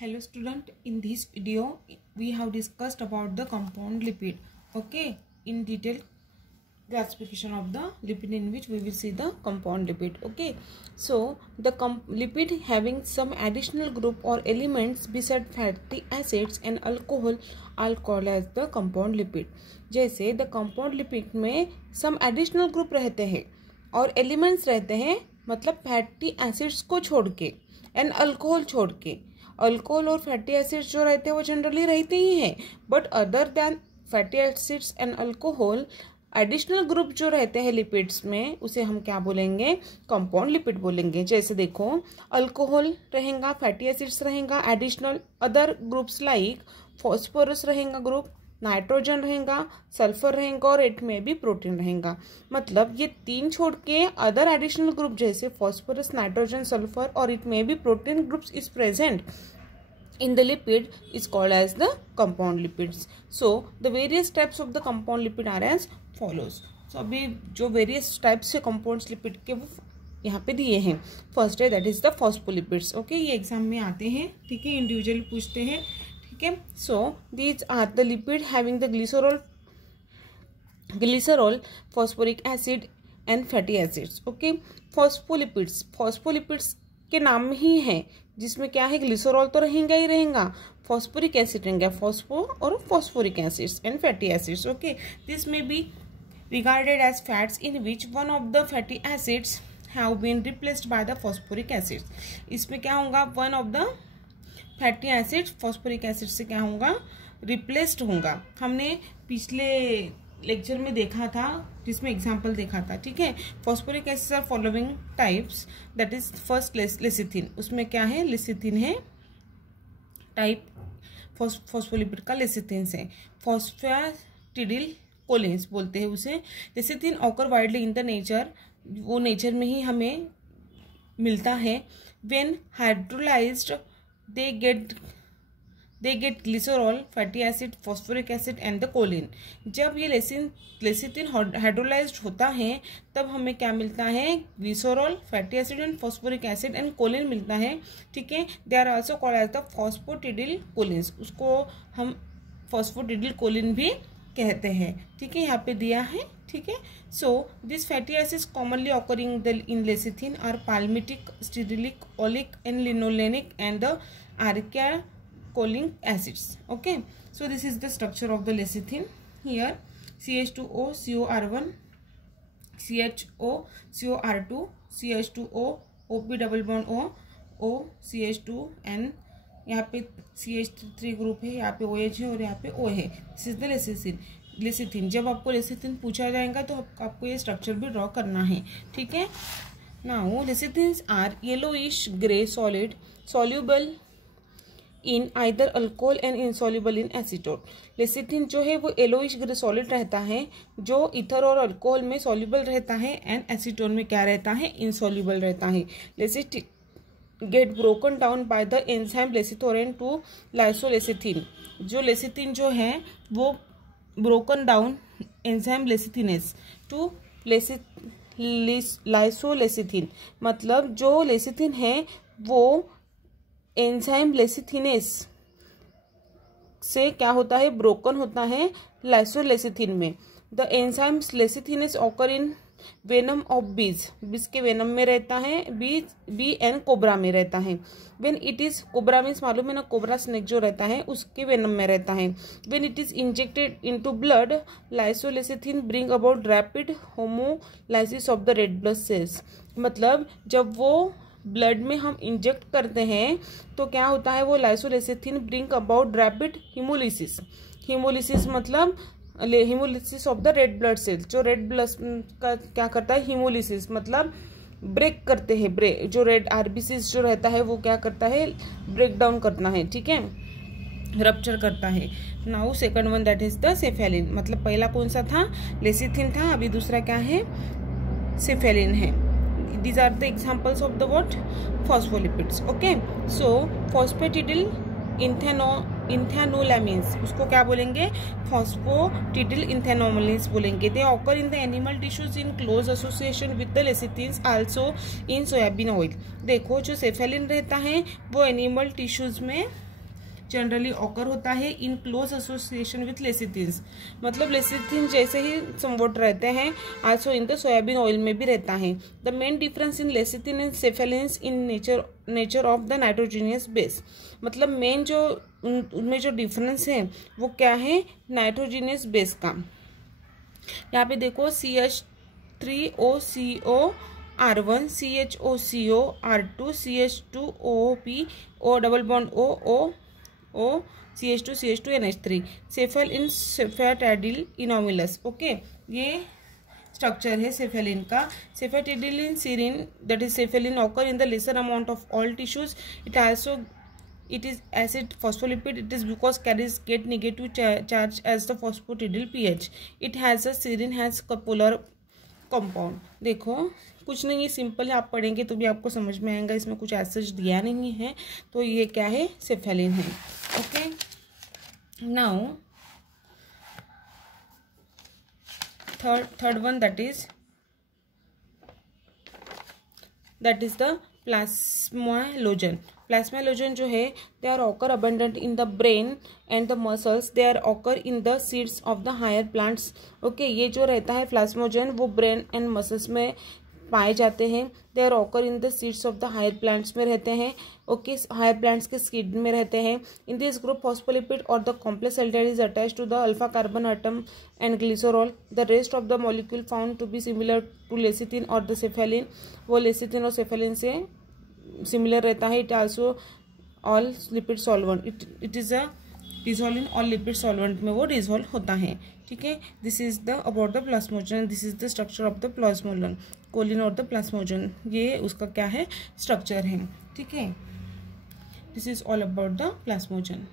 Hello student, in this video we have discussed about the compound lipid. Okay, in detail classification of the lipid, in which we will see the compound lipid. Okay, so the lipid having some additional group or elements beside fatty acids and alcohol are called as the compound lipid. जैसे the compound lipid में some additional group रहते हैं और elements रहते हैं, मतलब fatty acids को छोड़ के एंड अल्कोहल छोड़ के. अल्कोहल और फैटी एसिड्स जो रहते हैं वो जनरली रहते ही हैं, but other than fatty acids and alcohol additional group जो रहते हैं लिपिड्स में, उसे हम क्या बोलेंगे? कंपाउंड लिपिड बोलेंगे. जैसे देखो, अल्कोहल रहेगा, फैटी एसिड्स रहेगा, additional other groups like phosphorus रहेगा ग्रुप, नाइट्रोजन रहेगा, सल्फर रहेगा और इट में भी प्रोटीन रहेगा. मतलब ये तीन छोड़ के अदर एडिशनल ग्रुप जैसे फॉस्फोरस, नाइट्रोजन, सल्फर और इट में भी protein groups is present in the lipid is called as the compound lipids. So the various types of the compound lipid are as follows. So अभी जो various types से compound lipid के वो यहाँ पे दिए हैं. फर्स्ट है that is the phospholipids. Okay, ये एग्जाम में आते हैं, ठीक है, इंडिविजुअल पूछते हैं, ठीक है. So these are the lipid having the glycerol, phosphoric acid and fatty acids. Okay, phospholipids के नाम ही है जिसमें क्या है, ग्लिसरॉल तो रहेगा ही रहेगा, फॉस्फोरिक एसिड रहेगा, फॉस्फो और phosphoric acids and fatty acids. Okay, this में B regarded as fats in which one of the fatty acids have been replaced by the phosphoric acids. इसमें क्या होगा, one of the fatty acid phosphoric acid से क्या होगा, replaced होगा. हमने पिछले लेक्चर में देखा था, जिसमें एग्जाम्पल देखा था, ठीक है. Phosphoric acid are following types, that is first lecithin. उसमें क्या है, लेसिथिन है टाइप फॉस्फोलिपिड का, लेसिथिन से. फॉस्फेटिडिल कोलिन्स बोलते हैं उसे. Lecithin occur widely in the nature, वो नेचर में ही हमें मिलता है. When hydrolysed they get glycerol, fatty acid, phosphoric acid and the choline. जब ये लेसिथिन हाइड्रोलाइज्ड होता है तब हमें क्या मिलता है, glycerol, fatty acid and phosphoric acid and choline मिलता है, ठीक है. They are also called as the phosphatidyl cholines. उसको हम फॉस्फोटिडिल कोलिन भी कहते हैं, ठीक है, यहाँ पे दिया है, ठीक है. So this fatty acids commonly occurring in lecithin are palmitic, stearic, oleic and linolenic and the arachidonic acids. Okay, so this is the structure of the lecithin. Here CH2O, COR1, CHO, COR2, CH2O, OP double bond O, O, CH2 N. यहाँ पे CH3 group है, यहाँ पे OH है और यहाँ पे O है. This is the lecithin. जब आपको लेसिथिन पूछा जाएगा तो आपको ये स्ट्रक्चर भी ड्रॉ करना है, ठीक है. Now lecithins are yellowish grey solid, soluble in either alcohol and insoluble in acetone. Lecithin जो है वो येलोइश ग्रे सॉलिड रहता है, जो ईथर और अल्कोहल में सॉल्युबल रहता है एंड एसीटोन में क्या रहता है, इनसॉल्युबल रहता है. Lecithin get broken down by the enzyme lecithinase to lysolecithin. जो लेसिथिन जो है वो broken down enzyme lecithinase to lysolecithin. मतलब जो लेसिथिन है वो एंजाइम लेसिथिनेस से क्या होता है, ब्रोकन होता है लाइसोलेसिथिन में. The enzyme lecithinase occur in venom of bees. Bees के वेनम में रहता है, बी एंड कोबरा में रहता है. When it is, cobra means मालूम है ना, कोबरा स्नेक जो रहता है उसके वेनम में रहता है. When it is injected into blood, lysolecithin bring about rapid homolysis of the red blood cells. मतलब जब वो ब्लड में हम इंजेक्ट करते हैं तो क्या होता है, वो lysolecithin bring about rapid haemolysis. Haemolysis मतलब haemolysis of the red blood cells. जो रेड ब्लड का क्या करता है, हिमोलिसिस मतलब ब्रेक करते हैं, जो रेड आरबीसीज जो रहता है वो क्या करता है, ब्रेक डाउन करना है, ठीक है, रप्चर करता है. Now second one that is the cephalin. मतलब पहला कौन सा था, लेसिथिन था, अभी दूसरा क्या है, सेफेलिन है. These are the examples of the what, phospholipids. Okay, so phosphatidyl इन्थेनोलामीन्स, उसको क्या बोलेंगे, फॉस्फोटिडिल इन्थेनोलामीन्स बोलेंगे. They occur in the animal tissues in close association with the lecithins also in soybean oil. देखो जो सेफेलिन रहता है वो एनिमल टिश्यूज में जनरली ऑकर होता है in close association with lecithins, मतलब लेसिथिन जैसे ही समवॉट रहते हैं, also in the soybean oil में भी रहता है। The main difference in lecithin and cephalins in nature of the nitrogenous base, मतलब मेन जो उनमें जो डिफरेंस है वो क्या है, नाइट्रोजीनियस बेस का। यहाँ पे देखो CH3OCOR1, CHOCOR2, CH2OP, O double bond O CH2 NH3, cephalin phosphatidyl ethanolamines. Okay, ये स्ट्रक्चर है सेफेलिन का। Phosphatidyl serine that is cephalin occur in the lesser amount of all tissues. It is acid phospholipid. It is because carries get negative charge as the phosphatidyl pH. It has a serine has polar compound. देखो कुछ नहीं, ये simple है, आप पढ़ेंगे तो भी आपको समझ में आएगा, इसमें कुछ ऐसा दिया नहीं है। तो ये क्या है, सेफेलिन है। Okay, now third one that is the plasmalogen. Plasmalogen जो है, they are occur abundant in the brain and the muscles, they are occur in the seeds of the higher plants. Okay, ये जो रहता है plasminogen वो brain and muscles में पाए जाते हैं। They are occur in the seeds of the higher plants में रहते हैं। ओके, हायर प्लांट्स के सीड में रहते हैं। इन दिस ग्रुप फॉस्फोलिपिड और the complex aldehyde is attached to the alpha carbon atom and glycerol. The rest of the molecule found to be similar to lecithin और the cephalin, वो lecithin और cephalin से similar रहता है। It also all lipid solvent, it is a dissolve in all lipid solvent में वो dissolve होता है। ठीक है, this is the about the plasmalogen, this is the structure of the plasmalogen, choline और द प्लाज्मोजन, ये उसका क्या है, स्ट्रक्चर है। ठीक है, this is all about the plasminogen.